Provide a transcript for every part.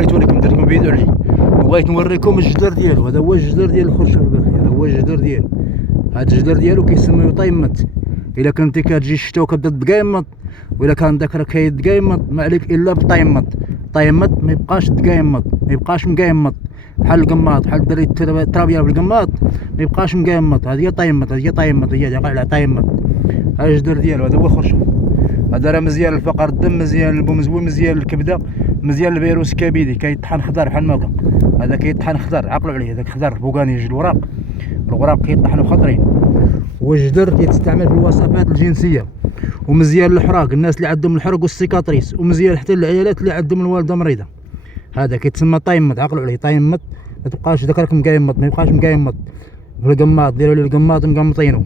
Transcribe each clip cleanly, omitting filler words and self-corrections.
وريته لكم درت لكم فيديو عليه، وبغيت نوريكم الجدر ديالو. هذا هو الجدر ديال الخرشوف الباخي، هذا هو الجدر ديالو. هذا الجدر ديالو كيسميو طيمت. الا كنتي كتجي الشتا وكتبدا تقايمط، وإلا كان داك راه كيتقايمط ما عليك الا بطيمط. طيمط ما يبقاش تقايمط، ما يبقاش مقايمط بحال القماط، بحال الدري الترابيه في القماط ما يبقاش مقايمط. هذه هي طيمط، هذه هي طيمط، هي على طيمط. هذا الجدر ديالو، هذا هو الخرشوف. هذا راه مزيان للفقر الدم، مزيان للبومزوي، مزيان للكبده، مزيان للفيروس الكبدي. كيطحن خضر بحال ما هكا، هذا كيطحن خضر، عقلوا عليه. هذاك خضر بوغانيج الوراق، الوراق كيطحنوا خضرين. والجدر كيتستعمل في الوصفات الجنسيه، ومزيان للحراق، الناس اللي عندهم الحرق والسيكاتريس، ومزيان حتى للعيالات اللي عندهم الوالده مريضه. هذا كيتسمى طيمط، عقلوا عليه. طيمط ما تبقاش داك راك مقايمط، ما يبقاش مقايمط في القماط. ديروا لي القماط مقمطينو.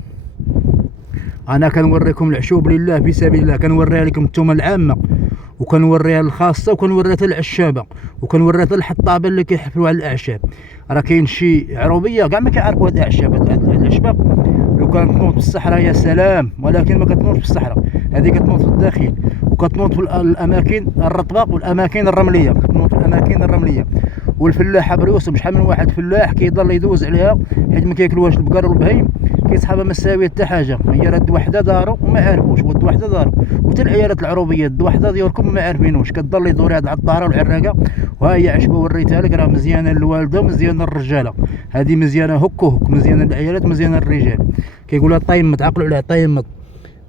انا كنوريكم العشوب لله في سبيل الله، كنوريها لكم التومه العامه، وكنوريها الخاصه، وكنوريها العشابه، وكنوريها الحطابه اللي كيحفروا على الاعشاب. راه كاين شي عروبيه كاع ما كيعرفوا هاد الاعشاب. هاد العشبه لو كانت تنوض في الصحراء يا سلام، ولكن ما كتنوضش في الصحراء، هذه كتنوض في الداخل، وكتنوض في الاماكن الرطبه والاماكن الرمليه، كتنوض في الاماكن الرمليه. والفلاح بريوسهم، شحال من واحد فلاح كيضل يدوز عليها حيت ما كياكلوهاش البقر والبهيم، كيصحابها ما ساويه حتى حاجه. هي راه وحده دارو وما عارفوش، ود وحده دارو. وحتى العيالات العروبيه د وحده ديالكم ما عارفينوش، كتضل يدور هاد العطاره والعراقه. وها هي عشبه وريتها لك، راه مزيانه للوالده ومزيانه للرجاله. هذه مزيانه هك وهك، مزيانه للعيالات مزيانه للرجال. كيقولها طيمط، عقلوا عليها. طيمط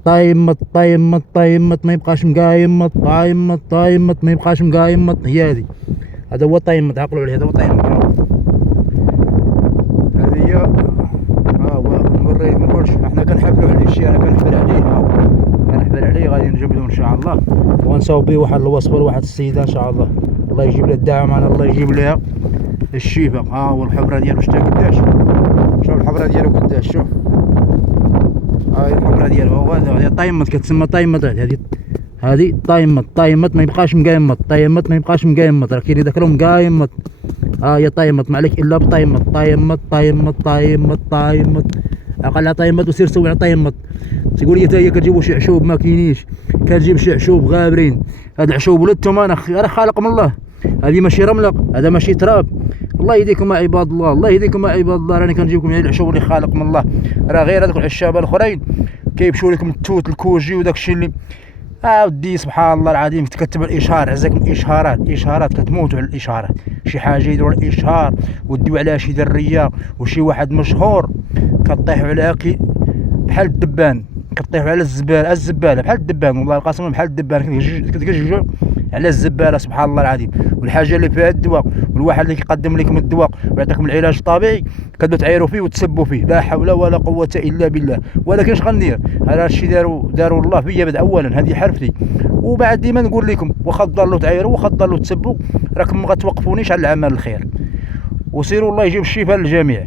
طيمط طيمط طيمط، ما يبقاش مقايمط. طيمط طيمط ما يبقاش مقايمط، هي هذه. هذا هو طيمط، عقلوا عليه. هذا هو طيمط. هذه هي. هو نوريكم كلشي. حنا كنحفلوا على الشيء، انا كنحفل عليه، كنحفل عليه. غادي نجيب له ان شاء الله، ونصاوب به واحد الوصفه لواحد السيده ان شاء الله. الله يجيب لها الدعوه معنا، الله يجيب لها الشفاء. ها هو الحفره ديالو، شتا قداش، شوف الحفره ديالو قداش، شوف. هاي الحفره ديالو. هذا طيمط، كتسمى طيمط. هذه طيمط. طيمط ما يبقاش مقايمط، طيمط ما يبقاش مقايمط. راه كاين اللي داك راه مقايمط. ها هي طيمط، ما عليك الا بطيمط. طيمط طيمط طيمط طيمط، اقل طيمط وسير سوي على طيمط. تقول لي حتى هي كتجيبوا شي عشوب ما كاينينش، كتجيب شي عشوب غابرين. هاد العشوب ولدتهم انا راه خالق من الله. هذه ماشي رمله، هذا ماشي تراب. الله يهديكم يا عباد الله، الله يهديكم يا عباد الله. راني كنجيب لكم العشوب اللي خالق من الله. راه غير هذوك العشابه الاخرين كيمشيو لكم التوت الكوجي وداك الشيء اللي ودي سبحان الله العظيم. كتكتب الاشهار، عزاكم اشهارات كتموتوا على الاشهارات. شي حاجه يديروا الاشهار وديو عليها شي دريه وشي واحد مشهور، كطيحوا عليها بحال الدبان، كطيحوا على الزباله بحال الدبان. والله القسم بحال الدبان، كتجوجوا على الزباله سبحان الله العظيم. والحاجه اللي فيها الدواء، والواحد اللي كيقدم لكم الدواء ويعطيكم العلاج الطبيعي كتبداو تعايروا فيه وتسبوا فيه. لا حول ولا قوه الا بالله. ولكن اش غندير، هذا الشيء داروا الله فيا بعد. اولا هذه حرفتي، وبعد ديما نقول لكم واخا تضلوا تعايروا واخا تضلوا تسبوا، راكم ما غتوقفونيش على العمل الخير. وسيروا الله يجيب الشفاء للجميع.